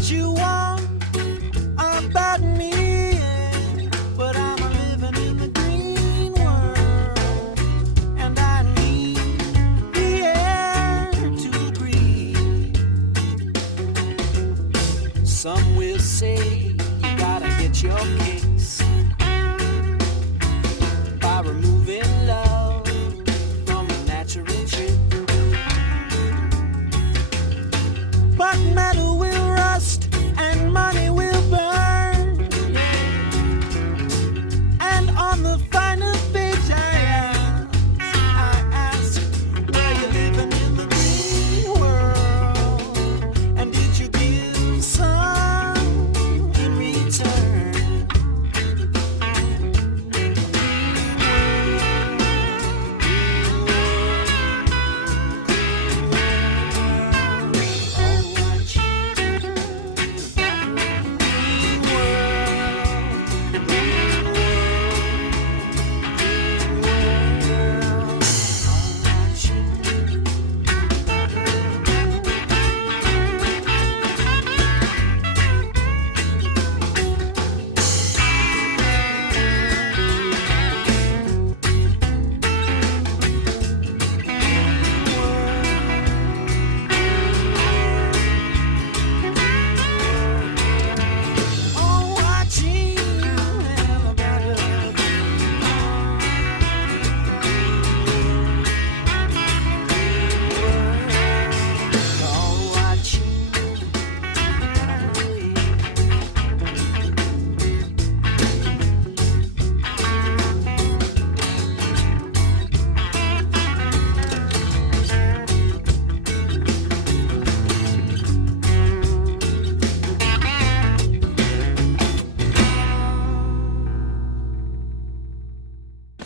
what you want about me, but I'm a living in the green world, and I need the air to breathe. Some will say you gotta get your kicks by removing love from a natural trip. But metal will rust and money will burn. And on the final page I ask, were you living in the green world? And did you give some in return?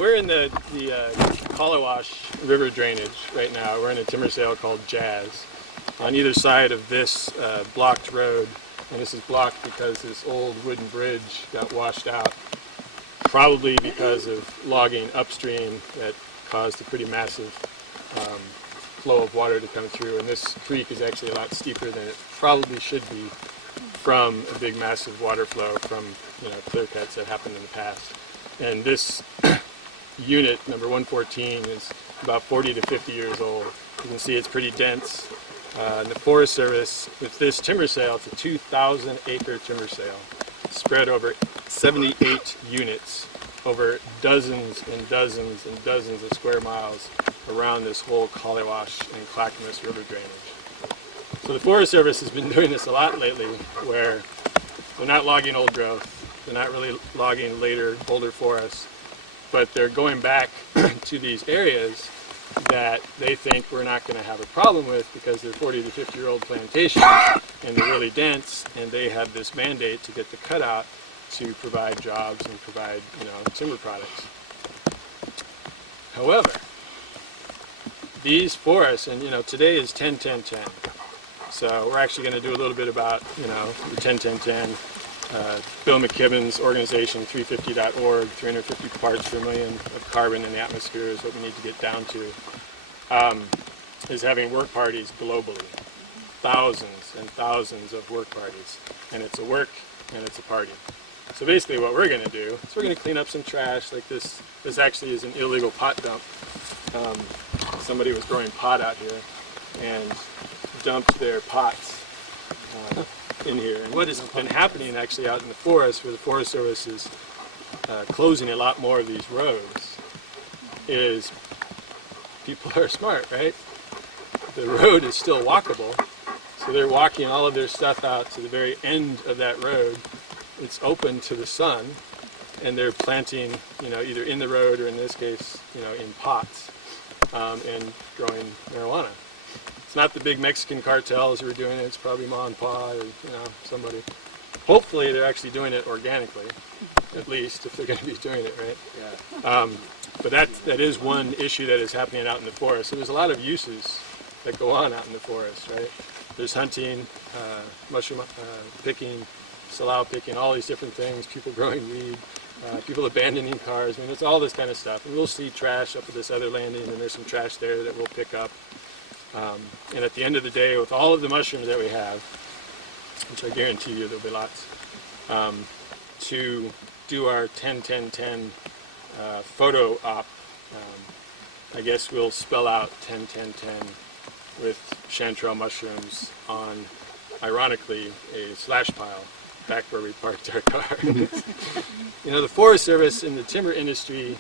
We're in the Kallawash River drainage right now. We're in a timber sale called Jazz. On either side of this blocked road, and this is blocked because this old wooden bridge got washed out, probably because of logging upstream that caused a pretty massive flow of water to come through. And this creek is actually a lot steeper than it probably should be from a big massive water flow from clear cuts that happened in the past. And this unit, number 114, is about 40 to 50 years old. You can see it's pretty dense. And the Forest Service, with this timber sale, it's a 2,000 acre timber sale, spread over 78 units over dozens and dozens and dozens of square miles around this whole Kallawash and Clackamas River drainage. So the Forest Service has been doing this a lot lately, where they're not logging old growth, they're not really logging later, older forests, but they're going back to these areas that they think we're not going to have a problem with because they're 40 to 50 year old plantations and they're really dense, and they have this mandate to get the cutout to provide jobs and provide timber products. However, these forests, and today is 10-10-10, so we're actually going to do a little bit about the 10-10-10. Bill McKibben's organization, 350.org, 350 parts per million of carbon in the atmosphere is what we need to get down to, is having work parties globally. Thousands and thousands of work parties. And it's a work and it's a party. So basically what we're going to do is we're going to clean up some trash like this. This actually is an illegal pot dump. Somebody was growing pot out here and dumped their pots in here. And what has been happening actually out in the forest, where the Forest Service is closing a lot more of these roads, is people are smart, right? The road is still walkable, so they're walking all of their stuff out to the very end of that road. It's open to the sun, and they're planting, either in the road or in this case, in pots, and growing marijuana. It's not the big Mexican cartels who are doing it. It's probably Ma and Pa or somebody. Hopefully they're actually doing it organically, at least, if they're going to be doing it, right? Yeah. But that is one issue that is happening out in the forest. So there's a lot of uses that go on out in the forest, right? There's hunting, mushroom picking, salao picking, all these different things, people growing weed, people abandoning cars. I mean, it's all this kind of stuff. And we'll see trash up at this other landing, and there's some trash there that we'll pick up. And at the end of the day, with all of the mushrooms that we have, which I guarantee you there'll be lots, to do our 10-10-10 photo op. I guess we'll spell out 10-10-10 with chanterelle mushrooms on, ironically, a slash pile back where we parked our car. You know, the Forest Service and the timber industry,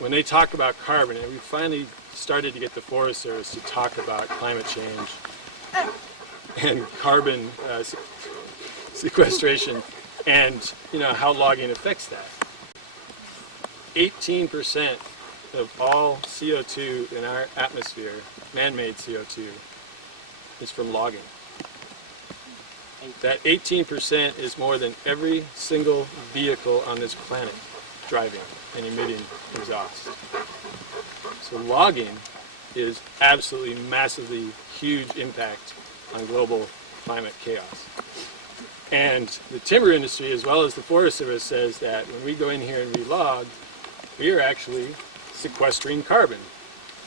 when they talk about carbon, and we finally started to get the Forest Service to talk about climate change and carbon sequestration and, you know, how logging affects that. 18% of all CO2 in our atmosphere, man-made CO2, is from logging. That 18% is more than every single vehicle on this planet driving and emitting exhaust. So logging is absolutely massively huge impact on global climate chaos. And the timber industry, as well as the Forest Service, says that when we go in here and we log, we are actually sequestering carbon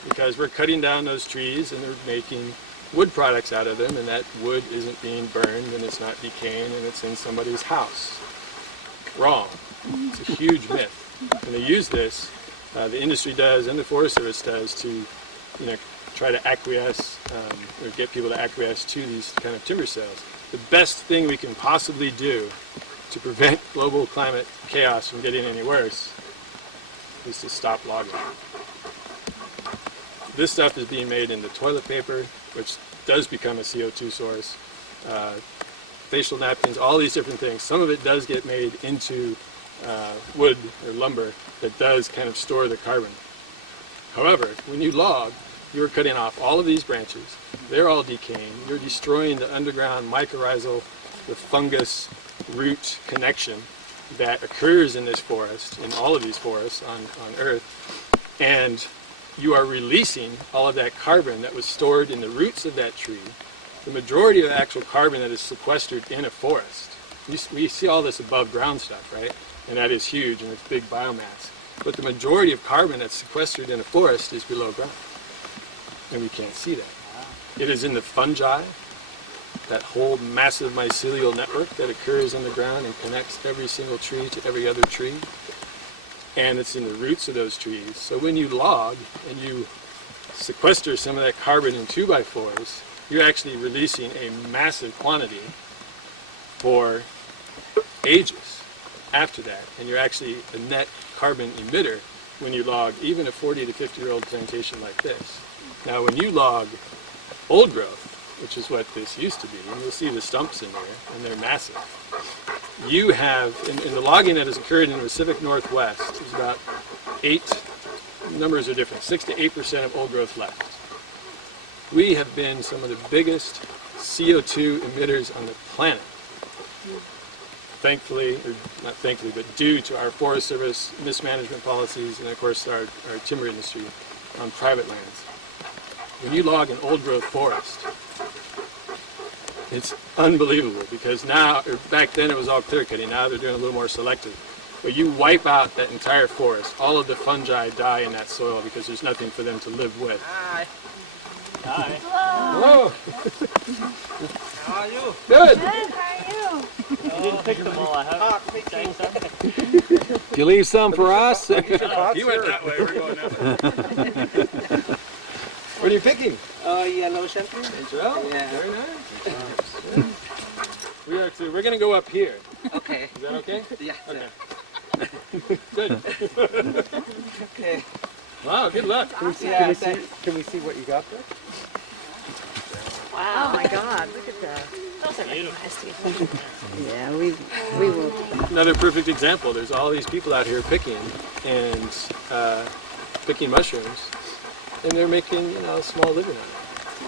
because we're cutting down those trees and they're making wood products out of them, and that wood isn't being burned and it's not decaying and it's in somebody's house. Wrong. It's a huge myth. And they use this, the industry does and the Forest Service does, to, you know, try to acquiesce or get people to acquiesce to these kind of timber sales. The best thing we can possibly do to prevent global climate chaos from getting any worse is to stop logging. This stuff is being made into toilet paper, which does become a CO2 source, facial napkins, all these different things. Some of it does get made into wood or lumber that does kind of store the carbon. However, when you log, you're cutting off all of these branches. They're all decaying. You're destroying the underground mycorrhizal, the fungus root connection that occurs in this forest, in all of these forests on Earth. And you are releasing all of that carbon that was stored in the roots of that tree. The majority of the actual carbon that is sequestered in a forest. We see all this above ground stuff, right? And that is huge and it's big biomass. But the majority of carbon that's sequestered in a forest is below ground. And we can't see that. It is in the fungi, that whole massive mycelial network that occurs in the ground and connects every single tree to every other tree. And it's in the roots of those trees. So when you log and you sequester some of that carbon in 2x4s, you're actually releasing a massive quantity for ages after that. And you're actually a net carbon emitter when you log even a 40 to 50-year-old plantation like this. Now when you log old growth, which is what this used to be, and you'll see the stumps in there, and they're massive. You have, in the logging that has occurred in the Pacific Northwest, there's about 8, numbers are different, 6 to 8% of old growth left. We have been some of the biggest CO2 emitters on the planet. Thankfully, or not thankfully, but due to our Forest Service mismanagement policies and of course our timber industry on private lands. When you log an old growth forest, it's unbelievable because now, or back then it was all clear cutting, now they're doing a little more selective. But you wipe out that entire forest, all of the fungi die in that soil because there's nothing for them to live with. Hi. Hi. Hello. How are you? Good. Good, how are you? You didn't pick them all, I hope. Saying something. You leave some for us? He went that way, we're going that way. What are you picking? Yellow chanterelle. Chanterelle? Yeah. Very nice. We're going to go up here. Okay. Is that okay? Yeah. Okay. Good. Okay. Wow, good luck. Can we see what you got there? Wow. Oh my God, look at that. Those are nice. Yeah, we will. Another perfect example. There's all these people out here picking and picking mushrooms, and they're making, you know, a small living on it.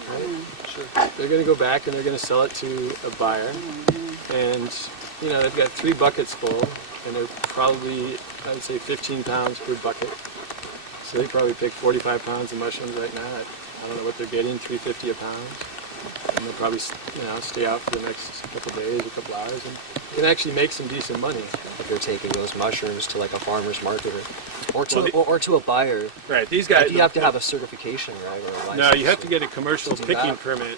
Right? Sure. They're going to go back and they're going to sell it to a buyer, and you know they've got 3 buckets full, and they're probably, I would say, 15 pounds per bucket. So they probably pick 45 pounds of mushrooms right now. I don't know what they're getting, $3.50 a pound. And they'll probably, you know, stay out for the next couple of days, a couple hours, and can actually make some decent money. If they're taking those mushrooms to like a farmer's market or Or to Well, or to a buyer. Right, these Like, guys. you have to have a certification, right? Or a No, license you have to get a commercial to do picking that? permit,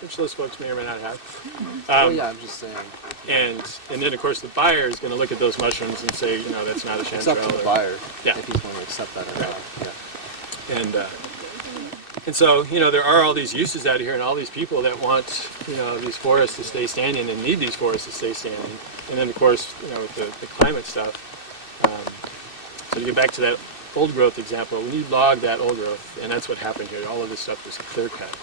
which those folks may or may not have. Oh yeah, I'm just saying. And then of course the buyer is going to look at those mushrooms and say, that's not a It's up to chanterelle. the buyer Yeah. if he's going to accept that or not. Yeah. And so there are all these uses out here, and all these people that want these forests to stay standing and need these forests to stay standing. And then of course with the climate stuff. So to get back to that old growth example, when you log that old growth, and that's what happened here. All of this stuff was clear cut.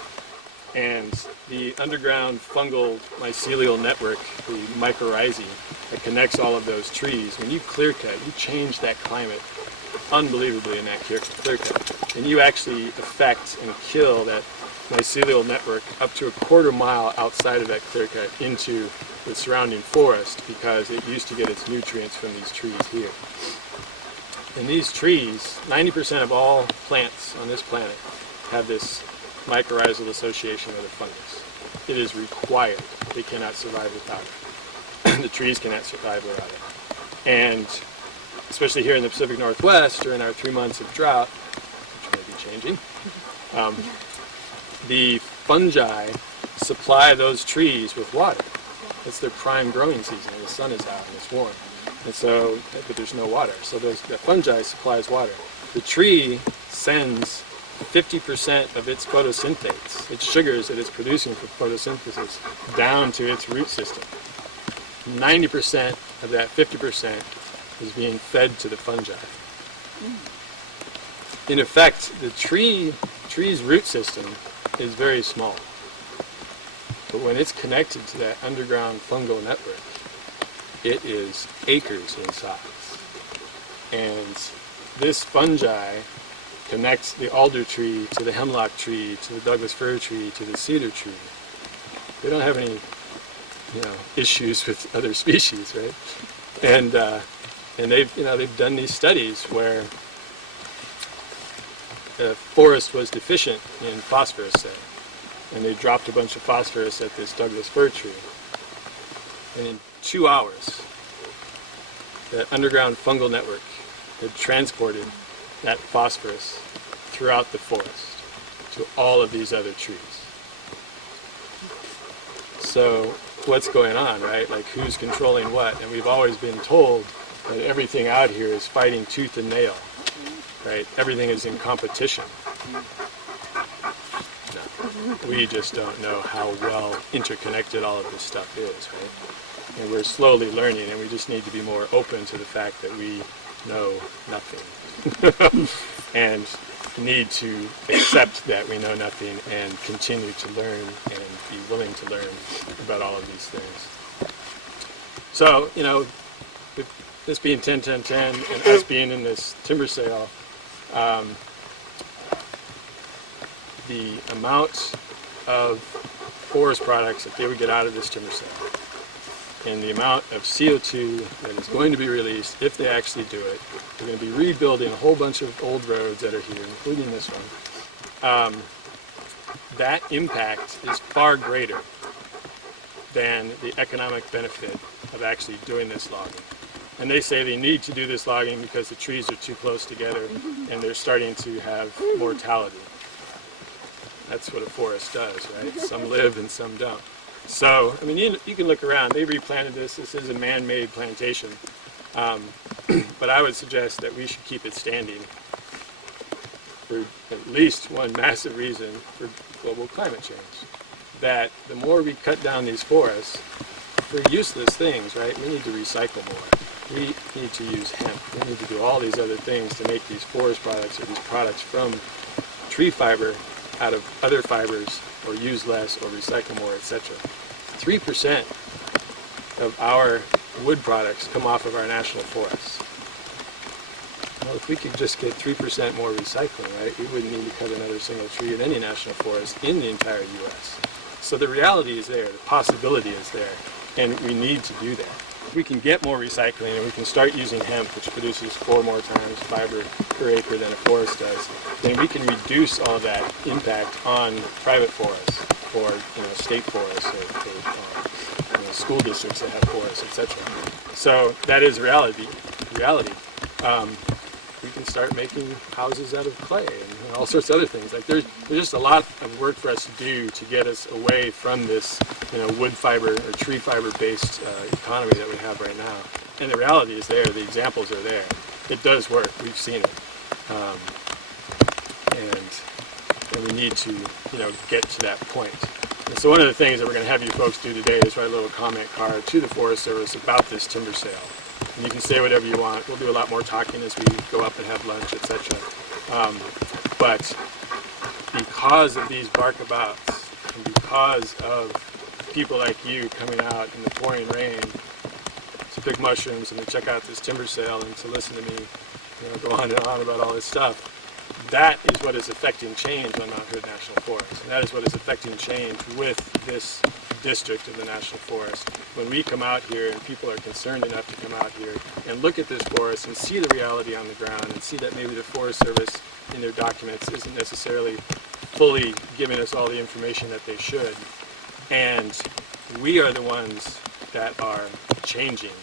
And the underground fungal mycelial network, the mycorrhizae, that connects all of those trees, when you clear cut, you change that climate unbelievably in that clear cut. And you actually affect and kill that mycelial network up to a quarter mile outside of that clear cut into the surrounding forest, because it used to get its nutrients from these trees here. And these trees, 90% of all plants on this planet have this mycorrhizal association with a fungus. It is required. They cannot survive without it. The trees cannot survive without it. And especially here in the Pacific Northwest, during our 3 months of drought, which may be changing, the fungi supply those trees with water. It's their prime growing season. The sun is out and it's warm. And so, but there's no water. So the fungi supplies water. The tree sends 50% of its photosynthates, its sugars that it's producing for photosynthesis, down to its root system. 90% of that 50% is being fed to the fungi. In effect, the tree's root system is very small. But when it's connected to that underground fungal network, it is acres in size. And this fungi connects the alder tree to the hemlock tree, to the Douglas fir tree, to the cedar tree. They don't have any, issues with other species, right? And they've done these studies where the forest was deficient in phosphorus, say, and they dropped a bunch of phosphorus at this Douglas fir tree. And in 2 hours, the underground fungal network had transported that phosphorus throughout the forest to all of these other trees. So what's going on, right? Like, who's controlling what? And we've always been told that everything out here is fighting tooth and nail, right? Everything is in competition. No, we just don't know how well interconnected all of this stuff is, right? And we're slowly learning, and we just need to be more open to the fact that we know nothing. And need to accept that we know nothing and continue to learn and be willing to learn about all of these things. So, with this being 10-10-10 and us being in this timber sale, the amount of forest products that they would get out of this timber sale and the amount of CO2 that is going to be released if they actually do it. They're going to be rebuilding a whole bunch of old roads that are here, including this one. That impact is far greater than the economic benefit of actually doing this logging. And they say they need to do this logging because the trees are too close together and they're starting to have mortality. That's what a forest does, right? Some live and some don't. So, I mean, you can look around. They replanted this. This is a man-made plantation. But I would suggest that we should keep it standing for at least one massive reason for global climate change. That the more we cut down these forests for useless things, right? We need to recycle more. We need to use hemp. We need to do all these other things to make these forest products or these products from tree fiber out of other fibers, or use less, or recycle more, etc. 3% of our wood products come off of our national forests. Well, if we could just get 3% more recycling, right, we wouldn't need to cut another single tree in any national forest in the entire U.S. So the reality is there, the possibility is there, and we need to do that. If we can get more recycling and we can start using hemp, which produces 4 more times fiber per acre than a forest does, then we can reduce all that impact on private forests or state forests or school districts that have forests, etc. So that is reality. start making houses out of clay and all sorts of other things. Like there's just a lot of work for us to do to get us away from this, wood fiber or tree fiber based economy that we have right now. And the reality is there. The examples are there. It does work. We've seen it, and we need to get to that point. And so one of the things that we're going to have you folks do today is write a little comment card to the Forest Service about this timber sale. And you can say whatever you want. We'll do a lot more talking as we go up and have lunch, etc. But because of these barkabouts, and because of people like you coming out in the pouring rain to pick mushrooms and to check out this timber sale and to listen to me go on and on about all this stuff, that is what is affecting change on Mount Hood National Forest. And that is what is affecting change with this district of the National Forest. When we come out here and people are concerned enough to come out here and look at this forest and see the reality on the ground and see that maybe the Forest Service in their documents isn't necessarily fully giving us all the information that they should. And we are the ones that are changing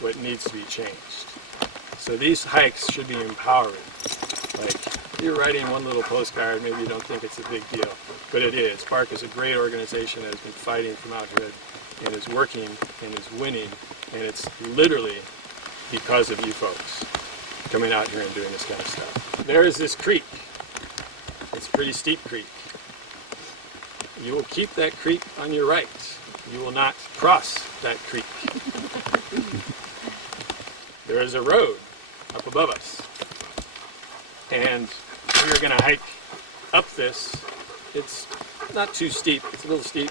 what needs to be changed. So these hikes should be empowering. Like, you're writing one little postcard, maybe you don't think it's a big deal, but it is. Bark is a great organization that has been fighting for Mount Hood and is working and is winning, and it's literally because of you folks coming out here and doing this kind of stuff. There is this creek. It's a pretty steep creek. You will keep that creek on your right. You will not cross that creek. There is a road up above us. And we are going to hike up this. It's not too steep, it's a little steep,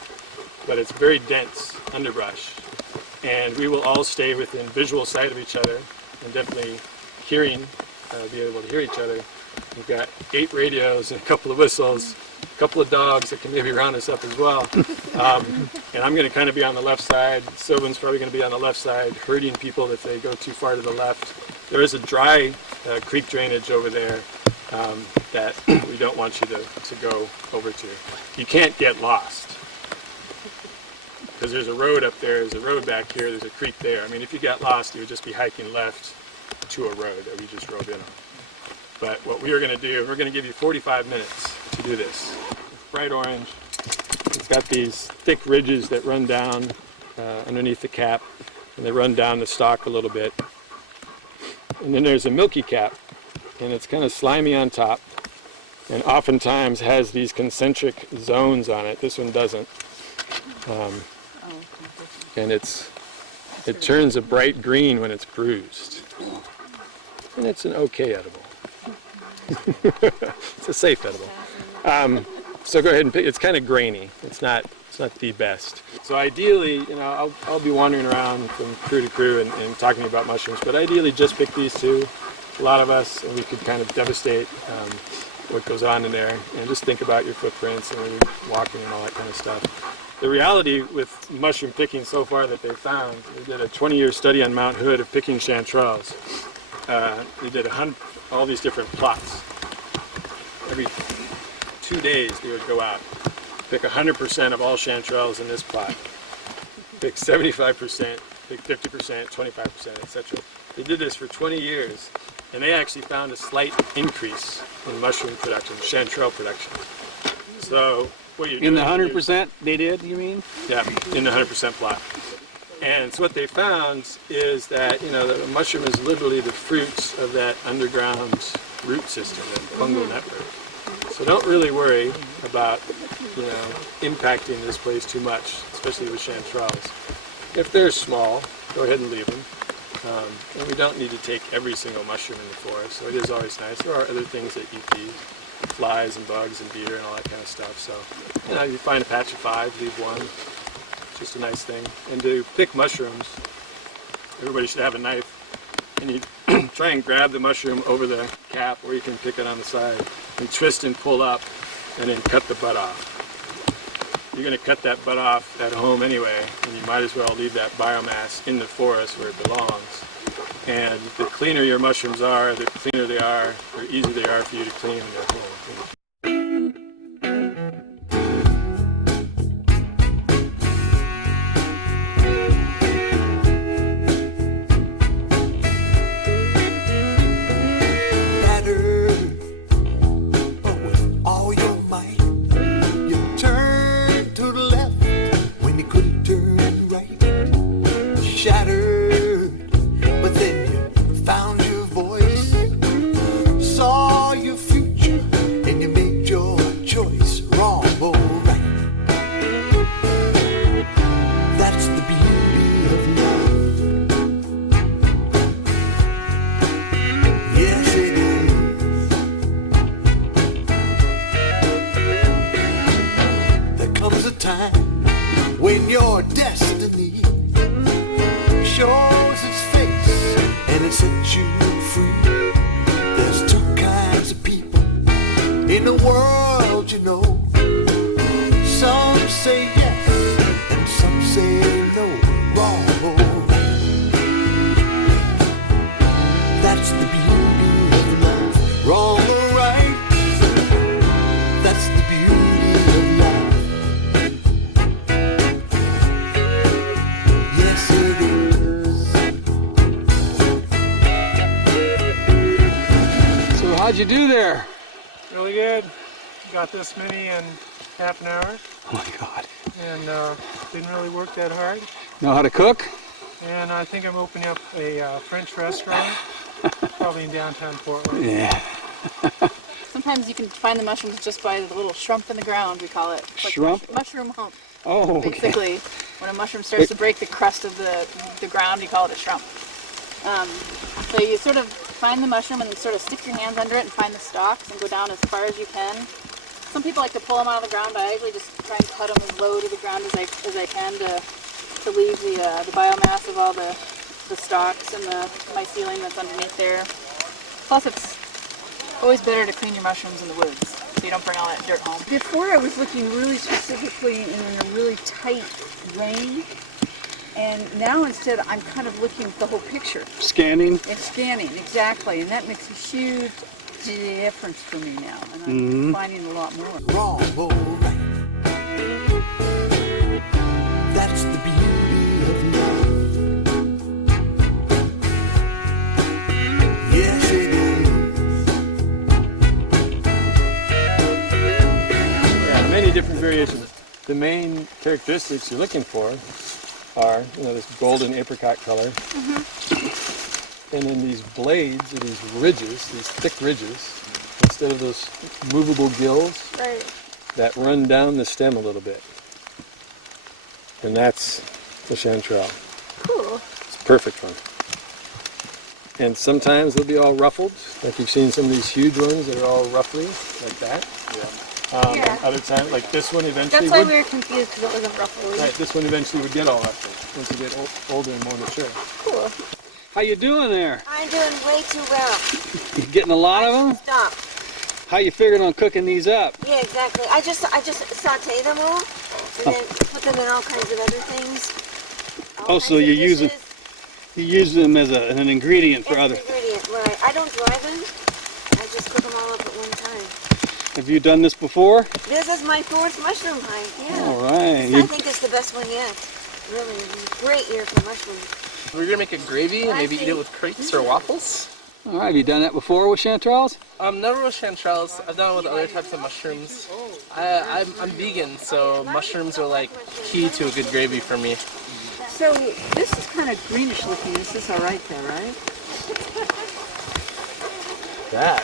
but it's very dense underbrush. And we will all stay within visual sight of each other and definitely be able to hear each other. We've got 8 radios and a couple of whistles, a couple of dogs that can maybe round us up as well. And I'm going to kind of be on the left side. Sylvan's probably going to be on the left side, herding people if they go too far to the left. There is a dry creek drainage over there that we don't want you to go over to. You can't get lost because there's a road up there, there's a road back here, there's a creek there. I mean, if you got lost, you would just be hiking left to a road that we just drove in on. But what we are going to do, we're going to give you 45 minutes to do this. Bright orange. It's got these thick ridges that run down underneath the cap, and they run down the stalk a little bit. And then there's a milky cap, and it's kind of slimy on top, and oftentimes has these concentric zones on it. This one doesn't. And it turns a bright green when it's bruised. And it's an okay edible. It's a safe edible. So go ahead and pick. It's kind of grainy. It's not the best. So ideally, I'll be wandering around from crew to crew and talking about mushrooms, but ideally just pick these 2. A lot of us, and we could kind of devastate what goes on in there, and just think about your footprints and when you're walking and all that kind of stuff. The reality with mushroom picking so far that they've found, they did a 20-year study on Mount Hood of picking chanterelles. They did all these different plots. Every 2 days they would go out, pick 100% of all chanterelles in this plot, pick 75%, pick 50%, 25%, etc. They did this for 20 years, and they actually found a slight increase in mushroom production, chanterelle production. So what you do In the 100% they did, you mean? Yeah, in the 100% plot. And so what they found is that the mushroom is literally the fruits of that underground root system, that fungal network. So don't really worry about impacting this place too much, especially with chanterelles. If they're small, go ahead and leave them. And we don't need to take every single mushroom in the forest, so it is always nice. There are other things that eat these, flies and bugs and deer and all that kind of stuff. So you find a patch of 5, leave 1. Just a nice thing. And to pick mushrooms, everybody should have a knife, and you try and grab the mushroom over the cap, or you can pick it on the side. You twist and pull up, and then cut the butt off. You're going to cut that butt off at home anyway, and you might as well leave that biomass in the forest where it belongs. And the cleaner your mushrooms are, the cleaner they are, the easier they are for you to clean when they're home. when your destiny shows its face and it sets you free. There's two kinds of people in the world, you know. Some say yes and some say no. Wrong or right, that's the beauty of love. Wrong or right, that's the beauty of love. Yes, it is. So how'd you do there? Really good. Got this many in half an hour, Oh my God. and didn't really work that hard. Know how to cook? And I think I'm opening up a French restaurant, probably in downtown Portland. Yeah. Sometimes you can find the mushrooms just by the little shrimp in the ground, we call it. Like Shrimp? Mushroom hump. Oh, okay. Basically, when a mushroom starts to break the crust of the ground, you call it a shrimp. So you sort of find the mushroom and sort of stick your hands under it and find the stalks and go down as far as you can. Some people like to pull them out of the ground, but I usually just try and cut them as low to the ground as I can to leave the biomass of all the stalks and the mycelium that's underneath there. Plus, it's always better to clean your mushrooms in the woods so you don't bring all that dirt home. Before I was looking really specifically in a really tight range, and now instead I'm kind of looking at the whole picture Scanning. and scanning, exactly, and that makes a huge difference for me now, and I'm finding a lot more. Wrong or right, that's the beauty of love. Yes, it is. Yeah, many different variations. The main characteristics you're looking for are, this golden apricot color. And then these blades, or these ridges, these thick ridges, instead of those movable gills Right. that run down the stem a little bit. And that's the chanterelle. Cool. It's a perfect one. And sometimes they'll be all ruffled, like you've seen some of these huge ones that are all ruffly, like that. Yeah. And other times, like this one eventually That's why would. we were confused because it wasn't ruffled. Right, this one eventually would get all ruffled once you get older and more mature. Cool. How you doing there? I'm doing way too well. You getting a lot of them? Stop. How you figuring on cooking these up? Yeah, exactly. I just saute them all and then put them in all kinds of other things. Oh, so you use it- You use them as an ingredient for As an other. ingredient, right. I don't dry them. I just cook them all up at one time. Have you done this before? This is my 4th mushroom hike, yeah. All right. I think it's the best one yet. Really, great year for mushrooms. We're gonna make a gravy and maybe eat it with crepes or waffles. All right. Have you done that before with chanterelles? Never with chanterelles. I've done it with other types of mushrooms. I'm vegan, so mushrooms are like key to a good gravy for me. So this is kind of greenish looking. This is all right there, right? That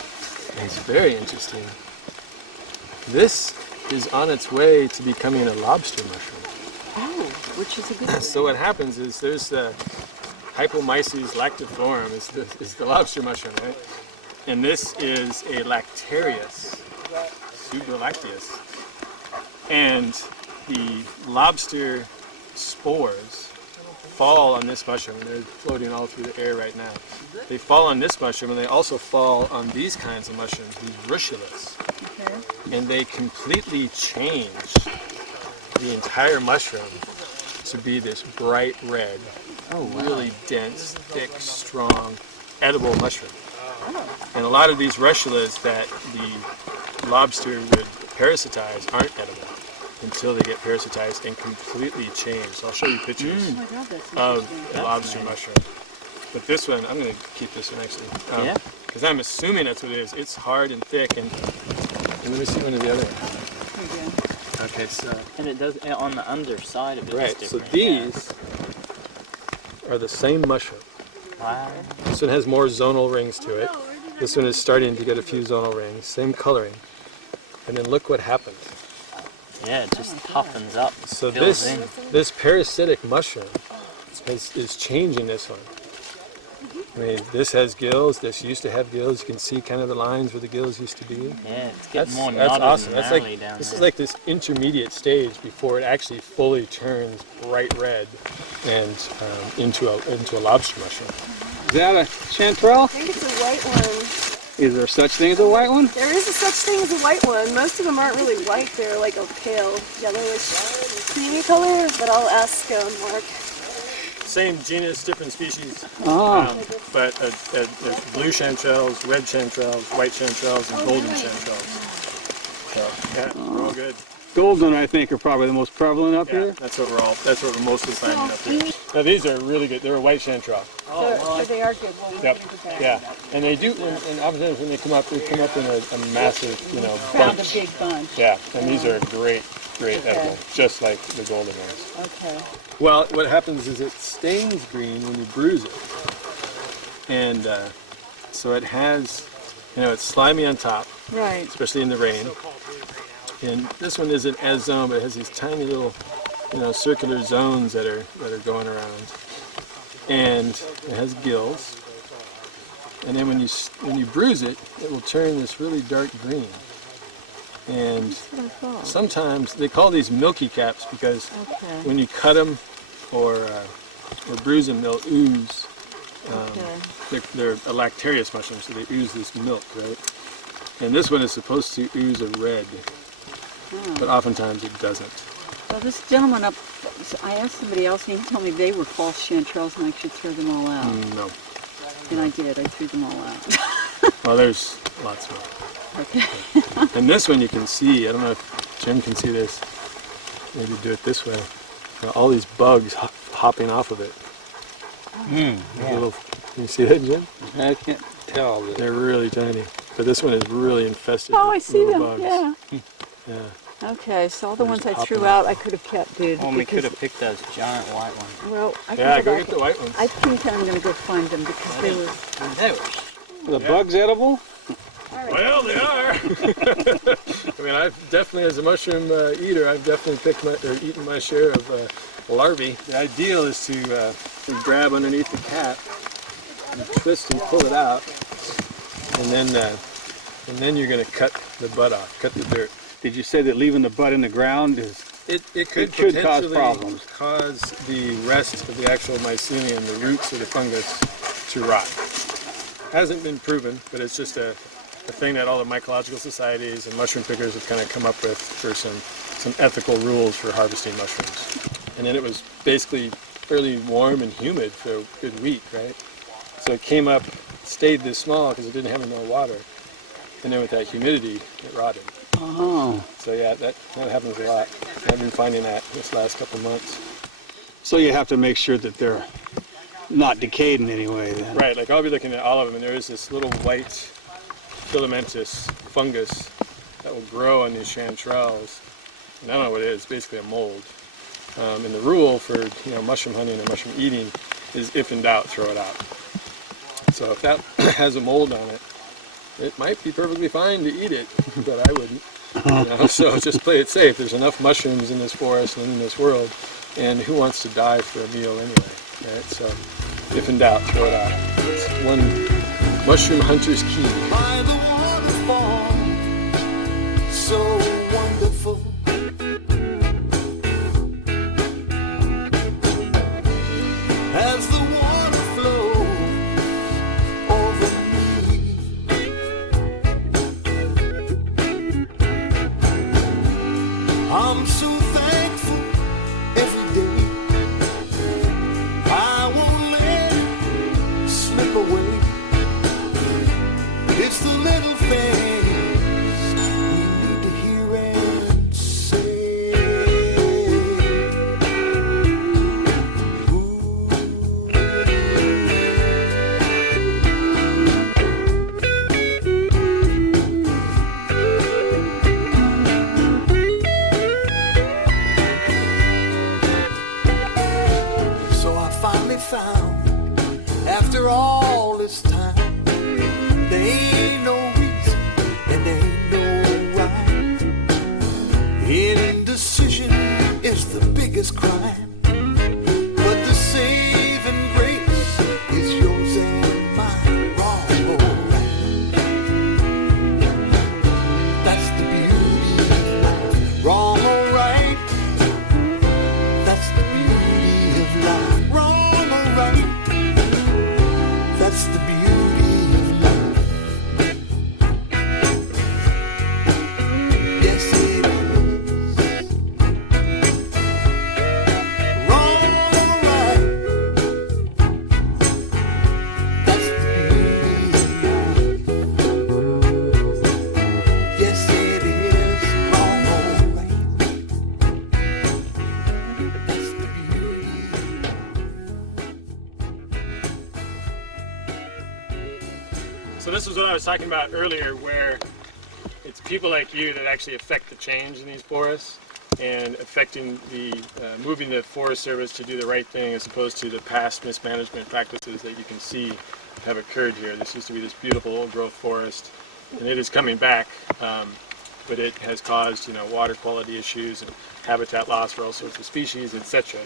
is very interesting. This is on its way to becoming a lobster mushroom. Oh, which is a good thing. So what happens is there's the Hypomyces lactiforum is the lobster mushroom, right? And this is a Lactarius, Subrolacteus. And the lobster spores fall on this mushroom. They're floating all through the air right now. They fall on this mushroom, and they also fall on these kinds of mushrooms, these russulas. Okay. And they completely change the entire mushroom to be this bright red, really dense, thick, strong, edible mushroom. And a lot of these russulas that the lobster would parasitize aren't edible until they get parasitized and completely change. So I'll show you pictures Oh my God, that's of interesting. the lobster mushroom. But this one, I'm going to keep this one actually. Yeah? Because I'm assuming that's what it is. It's hard and thick, and let me see one of the other. Okay. Okay, so And it does on the underside of it. right, so these are the same mushroom. Wow. This one has more zonal rings to it. This one is starting to get a few zonal rings, same coloring. And then look what happens. Yeah, it just toughens up. So fills this in. this parasitic mushroom is changing this one. I mean, this has gills. This used to have gills. You can see kind of the lines where the gills used to be. Yeah, it's getting more That's knotted awesome. and That's gnarly like down this there. is like this intermediate stage before it actually fully turns bright red and into a lobster mushroom. Is that a chanterelle? I think it's a white one. Is there such thing as a white one? There is a such thing as a white one. Most of them aren't really white. They're like a pale yellowish creamy color, but I'll ask Mark. Same genus, different species, Oh, but there's blue chanterelles, red chanterelles, white chanterelles, and golden chanterelles. So yeah, we're all good. golden I think are probably the most prevalent up Yeah, here. that's what we're mostly finding up here. Now these are really good. They're a white chanterelle. So they are good. Well, we're Yep. gonna go back. Yeah, and they do. And oftentimes when they come up in a massive, Found a bunch. big bunch. Yeah, and these are great edible, just like the golden ones. Okay. Well, what happens is it stains green when you bruise it, and so it has, it's slimy on top, Right. especially in the rain. And this one isn't as zoned, but it has these tiny little, circular zones that are going around, and it has gills. And then when you bruise it, it will turn this really dark green. And sometimes they call these milky caps because Okay. when you cut them or bruise them, they'll ooze. They're a lactarius mushroom, so they ooze this milk, right? And this one is supposed to ooze a red, but oftentimes it doesn't. Well, this gentleman up, I asked somebody else, and he told me they were false chanterelles and I should throw them all out. No. And I did. I threw them all out. Well, there's lots more. Okay. And this one you can see, I don't know if Jim can see this, maybe do it this way. All these bugs hopping off of it. Can you see that, Jim? I can't tell. They're really tiny. But this one is really infested Oh, with I see little them. bugs. Yeah. Yeah. Okay, so all the ones I Just threw popping out, I could have kept, dude. Well, we could because- have picked those giant white ones. Well, I Yeah, can go go get back. the white ones. I think I'm going to go find them because they were. They were The bugs edible? Well, they are. I mean, I've definitely, as a mushroom eater, I've definitely eaten my share of larvae. The ideal is to grab underneath the cap and twist and pull it out, and then you're going to cut the bud off, cut the dirt. Did you say that leaving the bud in the ground is? It could It could cause potentially problems. cause the rest of the actual mycelium, the roots of the fungus, to rot. Hasn't been proven, but it's just a thing that all the mycological societies and mushroom pickers have kind of come up with for some ethical rules for harvesting mushrooms. And then it was basically fairly warm and humid for a good week, right? So it came up, stayed this small because it didn't have enough water. And then with that humidity, it rotted. Oh. So yeah, that happens a lot. I've been finding that this last couple months. So you have to make sure that they're not decayed in any way then. Right, like I'll be looking at all of them, and there is this little white filamentous fungus that will grow on these chanterelles. And I don't know what it is, basically a mold. And the rule for mushroom hunting or mushroom eating is if in doubt, throw it out. So if that has a mold on it, it might be perfectly fine to eat it, but I wouldn't. So just play it safe. There's enough mushrooms in this forest and in this world, and who wants to die for a meal anyway, right? So if in doubt, throw it out. It's one mushroom hunter's key. By the waterfall, so wonderful. As the water flows over me, I'm so thankful every day. I won't let it slip away. It's the little things we need to hear and say. So I finally found, after all this time, there ain't no reason and there ain't no rhyme. Indecision is the biggest crime, but the saving grace is yours and So this is what I was talking about earlier, where it's people like you that actually affect the change in these forests and affecting the moving the Forest Service to do the right thing as opposed to the past mismanagement practices that you can see have occurred here. This used to be this beautiful old growth forest, and it is coming back, but it has caused, you know, water quality issues and habitat loss for all sorts of species, etc.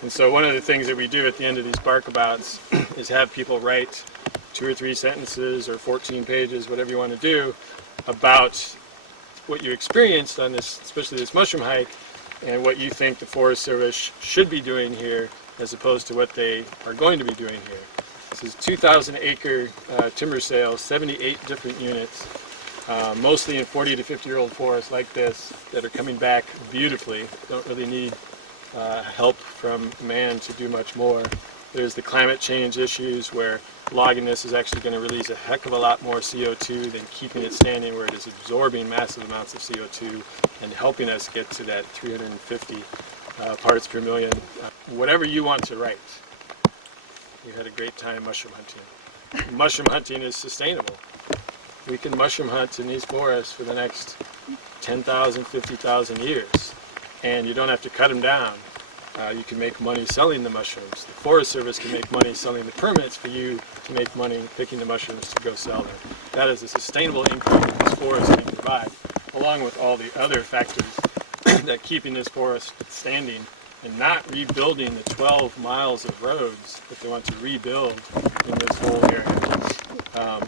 And so one of the things that we do at the end of these barkabouts is have people write 2 or 3 sentences or 14 pages, whatever you want to do, about what you experienced on this, especially this mushroom hike, and what you think the Forest Service should be doing here as opposed to what they are going to be doing here. This is 2,000 acre timber sale, 78 different units, mostly in 40 to 50-year-old forests like this that are coming back beautifully. Don't really need help from man to do much more. There's the climate change issues where logging this is actually going to release a heck of a lot more CO2 than keeping it standing, where it is absorbing massive amounts of CO2 and helping us get to that 350 parts per million. Whatever you want to write. You had a great time mushroom hunting. Mushroom hunting is sustainable. We can mushroom hunt in these forests for the next 10,000, 50,000 years, and you don't have to cut them down. You can make money selling the mushrooms. The Forest Service can make money selling the permits for you to make money picking the mushrooms to go sell them. That is a sustainable income that this forest can provide, along with all the other factors that keeping this forest standing and not rebuilding the 12 miles of roads that they want to rebuild in this whole area.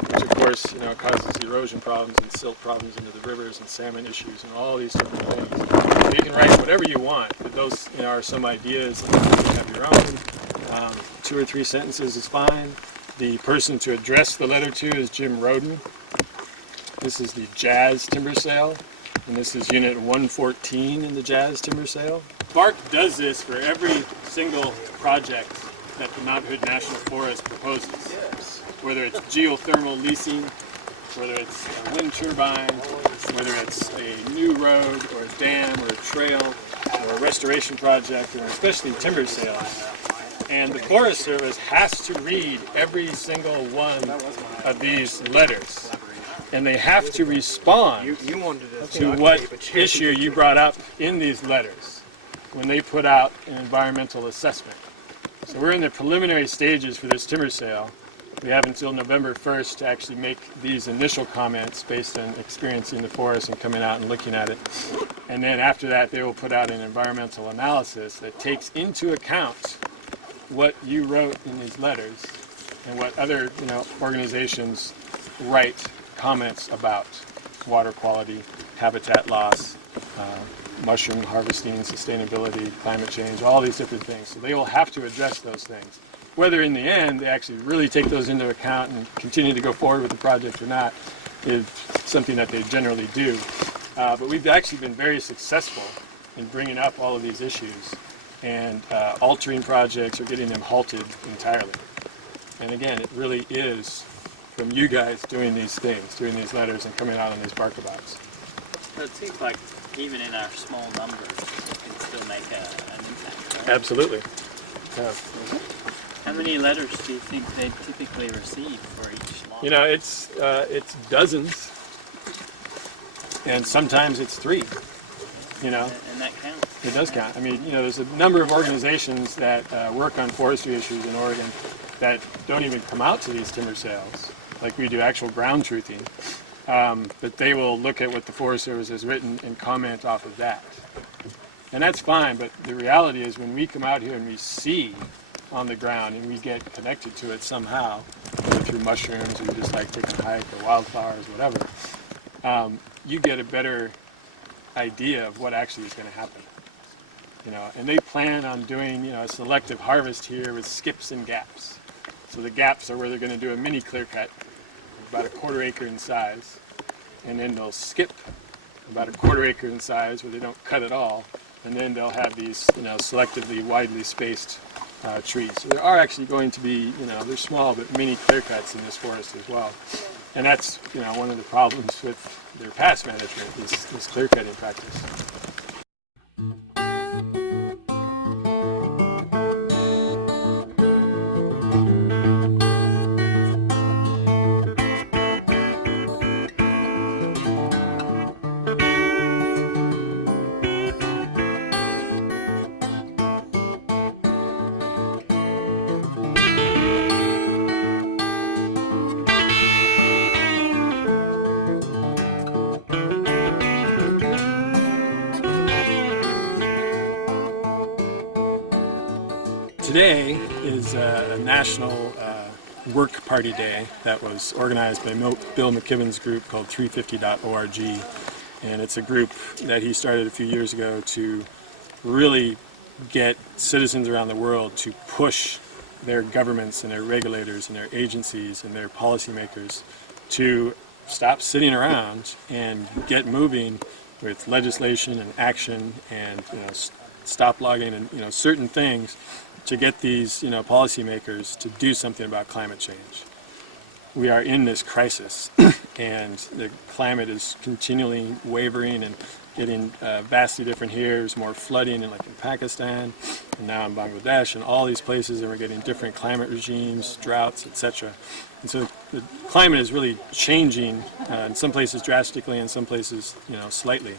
Which of course, you know, causes erosion problems and silt problems into the rivers and salmon issues and all these different things. So you can write whatever you want, but those, you know, are some ideas. You have your own. 2 or 3 sentences is fine. The person to address the letter to is Jim Roden. This is the Jazz Timber Sale, and this is Unit 114 in the Jazz Timber Sale. BARC does this for every single project that the Mount Hood National Forest proposes. Whether it's geothermal leasing, whether it's a wind turbine, whether it's a new road or a dam or a trail or a restoration project, or especially timber sales. And the Forest Service has to read every single one of these letters. And they have to respond to what issue you brought up in these letters when they put out an environmental assessment. So we're in the preliminary stages for this timber sale. We have until November 1st to actually make these initial comments based on experiencing the forest and coming out and looking at it. And then after that, they will put out an environmental analysis that takes into account what you wrote in these letters and what other, you know, organizations write comments about water quality, habitat loss, mushroom harvesting, sustainability, climate change, all these different things. So they will have to address those things. Whether in the end they actually really take those into account and continue to go forward with the project or not is something that they generally do. But we've actually been very successful in bringing up all of these issues and altering projects or getting them halted entirely. And again, it really is from you guys doing these things, doing these letters and coming out on these barkabouts. So it seems like even in our small numbers, it can still make an impact, right? Absolutely. How many letters do you think they typically receive for each lot? You know, it's dozens, and sometimes it's 3. You know, And that counts. it does count. I mean, you know, there's a number of organizations that work on forestry issues in Oregon that don't even come out to these timber sales, like we do actual ground truthing. But they will look at what the Forest Service has written and comment off of that. And that's fine, but the reality is when we come out here and we see on the ground and we get connected to it somehow, whether through mushrooms or just like taking a hike or wildflowers, whatever, you get a better idea of what actually is going to happen. You know, and they plan on doing, you know, a selective harvest here with skips and gaps. So the gaps are where they're going to do a mini clear cut, about a 1/4 acre in size, and then they'll skip about a 1/4 acre in size where they don't cut at all, and then they'll have these, you know, selectively widely spaced trees. So there are actually going to be, you know, they're small but mini clear cuts in this forest as well. And that's, you know, one of the problems with their past management is this clear cutting practice. Today is a national work party day that was organized by Bill McKibben's group called 350.org, and it's a group that he started a few years ago to really get citizens around the world to push their governments and their regulators and their agencies and their policymakers to stop sitting around and get moving with legislation and action and stop logging and certain things to get these policymakers to do something about climate change. We are in this crisis and the climate is continually wavering and getting vastly different here. There's more flooding in Pakistan and now in Bangladesh and all these places, and we're getting different climate regimes, droughts, etc. And so the climate is really changing in some places drastically, in some places slightly.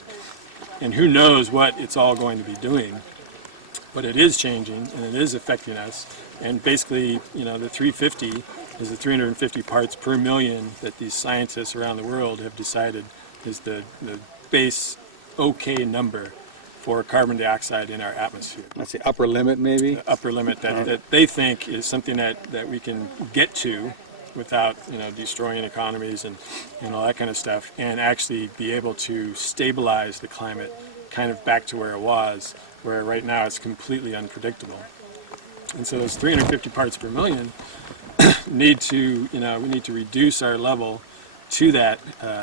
And who knows what it's all going to be doing. But it is changing and it is affecting us. And basically, the 350 is the 350 parts per million that these scientists around the world have decided is the base okay number for carbon dioxide in our atmosphere. That's the upper limit, maybe? The upper limit that they think is something that we can get to without destroying economies and all that kind of stuff, and actually be able to stabilize the climate kind of back to where it was, where right now it's completely unpredictable. And so those 350 parts per million we need to reduce our level to that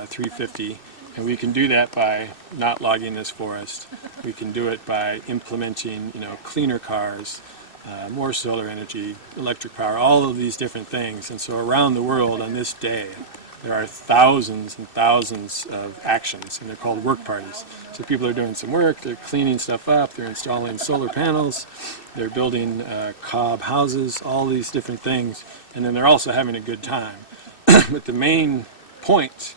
350, and we can do that by not logging this forest. We can do it by implementing cleaner cars, more solar energy, electric power, all of these different things. And so around the world on this day, there are thousands and thousands of actions, and they're called work parties. So people are doing some work, they're cleaning stuff up, they're installing solar panels, they're building cob houses, all these different things, and then they're also having a good time. But the main point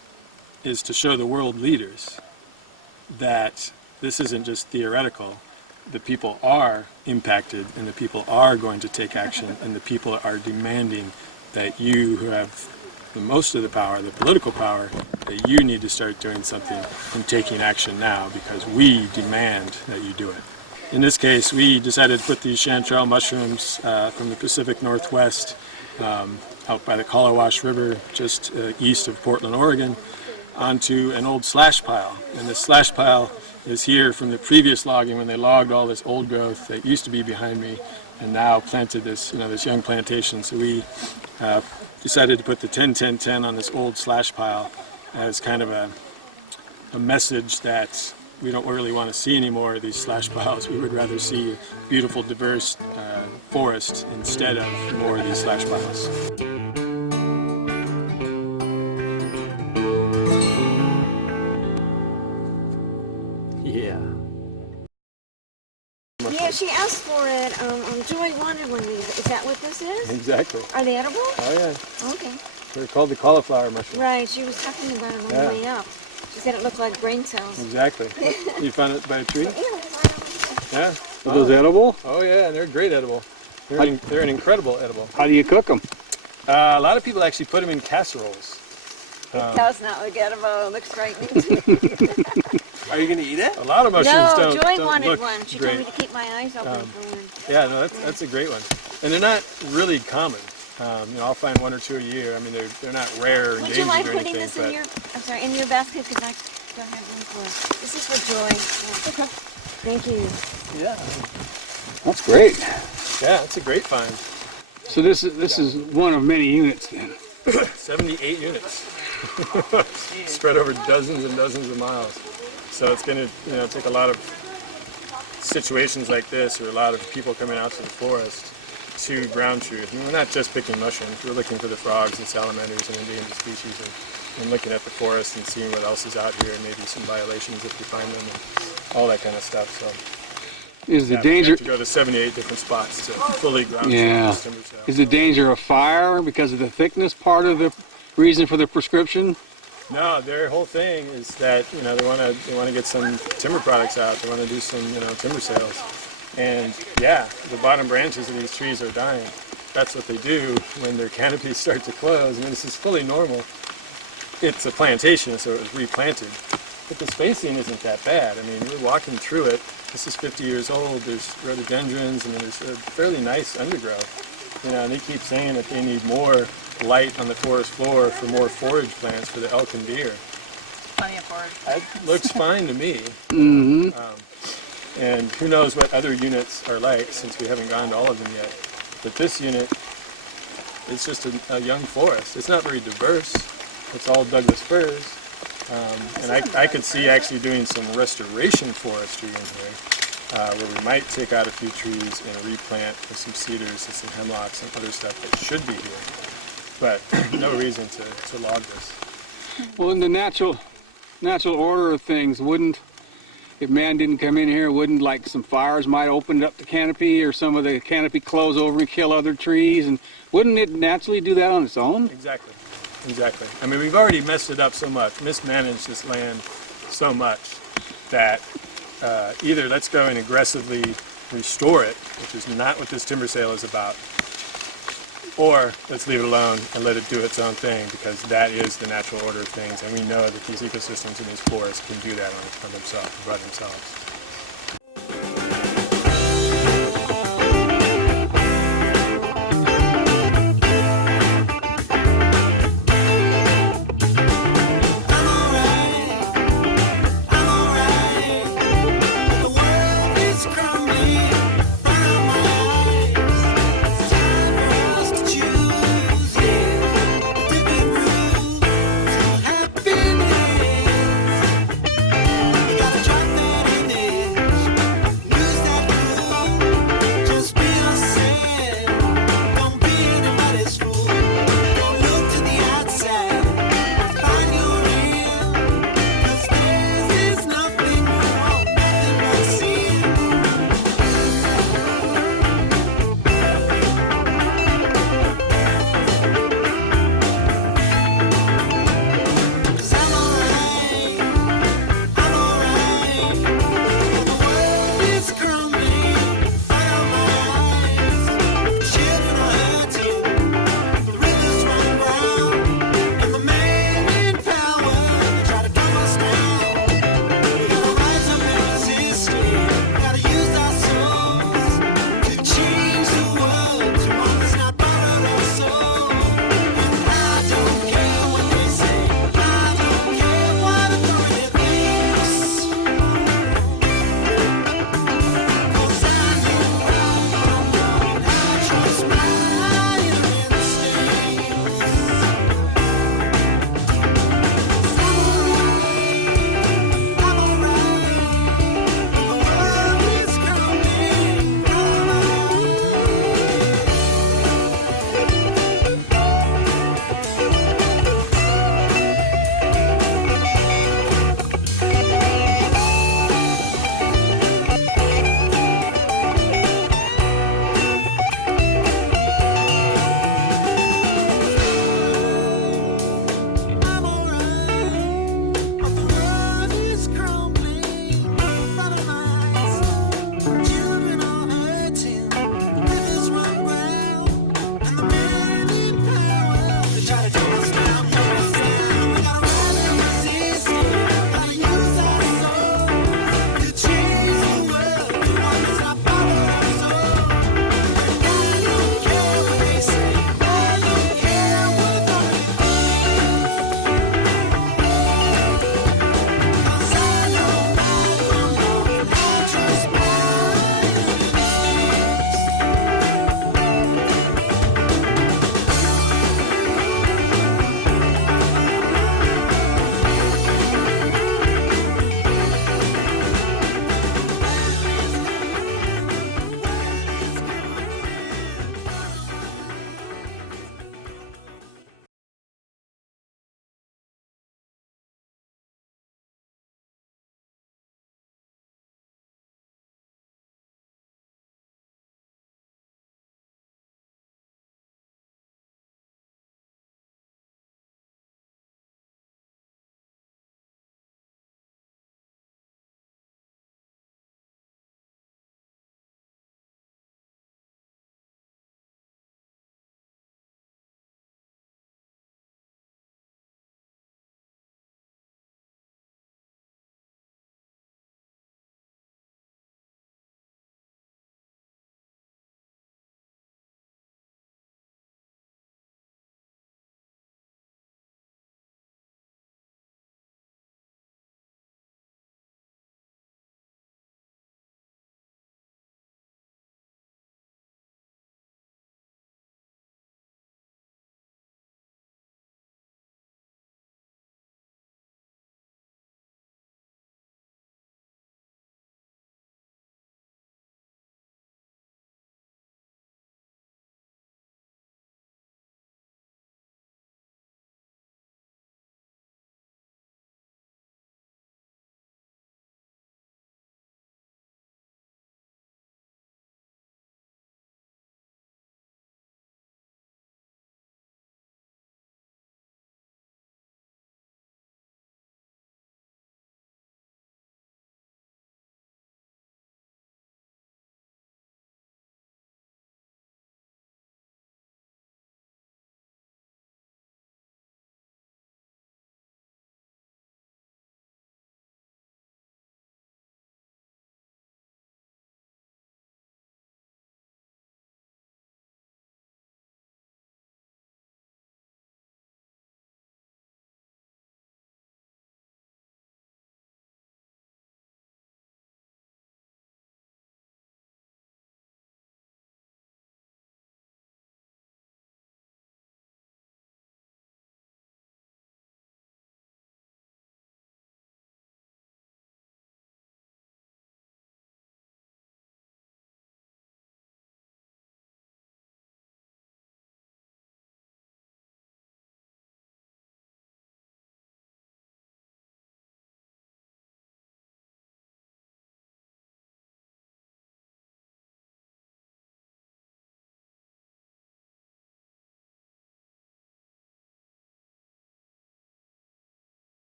is to show the world leaders that this isn't just theoretical. The people are impacted, and the people are going to take action, and the people are demanding that you, who have the most of the power, the political power, that you need to start doing something and taking action now, because we demand that you do it. In this case, we decided to put these chanterelle mushrooms from the Pacific Northwest out by the Kallawash River, just east of Portland, Oregon, onto an old slash pile. And this slash pile is here from the previous logging, when they logged all this old growth that used to be behind me and now planted this, this young plantation. So we decided to put the 10-10-10 on this old slash pile as kind of a message that we don't really want to see any more of these slash piles. We would rather see a beautiful, diverse forest instead of more of these slash piles. Yeah. Yeah, she asked for it. Joy wanted one of these. Is that what this is? Exactly. Are they edible? Oh yeah. Okay. They're called the cauliflower mushroom. Right, she was talking about it on the way up. She said it looked like brain cells. Exactly. You found it by a tree? Yeah. Are those edible? Oh yeah, they're great edible. They're an incredible edible. How do you cook them? A lot of people actually put them in casseroles. It does not look edible. It looks frightening. Are you gonna eat it? A lot of mushrooms No, don't Joy look wanted one. She great. told me to keep my eyes open for one. Yeah, no, that's a great one. And they're not really common. I'll find one or two a year. I mean, they're not rare or Would endangered you mind or putting anything. this But in your basket? Because I don't have room for it. This is for Joy. Yeah. Okay. Thank you. yeah, That's great. yeah, it's a great find. So this is one of many units then. 78 units, spread over dozens and dozens of miles. So it's going to take a lot of situations like this, or a lot of people coming out to the forest to ground truth. And we're not just picking mushrooms, we're looking for the frogs and salamanders and endangered species, and looking at the forest and seeing what else is out here, and maybe some violations if we find them, and all that kind of stuff. So Is the we danger? have to go to 78 different spots to fully ground Yeah. truth this timber sale. Is the danger of fire because of the thickness part of the reason for the prescription? No, their whole thing is that they want to get some timber products out. They want to do some timber sales, and yeah, the bottom branches of these trees are dying. That's what they do when their canopies start to close. I mean, this is fully normal. It's a plantation, so it was replanted, but the spacing isn't that bad. I mean, we're walking through it. This is 50 years old. There's rhododendrons, and there's a fairly nice undergrowth. You know, and they keep saying that they need more light on the forest floor for more forage plants for the elk and deer. Plenty of forage. That looks fine to me. Mm-hmm. And who knows what other units are like, since we haven't gone to all of them yet. But this unit is just a young forest. It's not very diverse. It's all Douglas firs. And I could see actually doing some restoration forestry in here, where we might take out a few trees and replant with some cedars and some hemlocks and other stuff that should be here. But no reason to log this. Well, in the natural order of things, if man didn't come in here, wouldn't like some fires might open up the canopy, or some of the canopy close over and kill other trees, and wouldn't it naturally do that on its own? Exactly. I mean, we've already messed it up so much, mismanaged this land so much, that either let's go and aggressively restore it, which is not what this timber sale is about, or let's leave it alone and let it do its own thing, because that is the natural order of things, and we know that these ecosystems and these forests can do that on themselves, by themselves.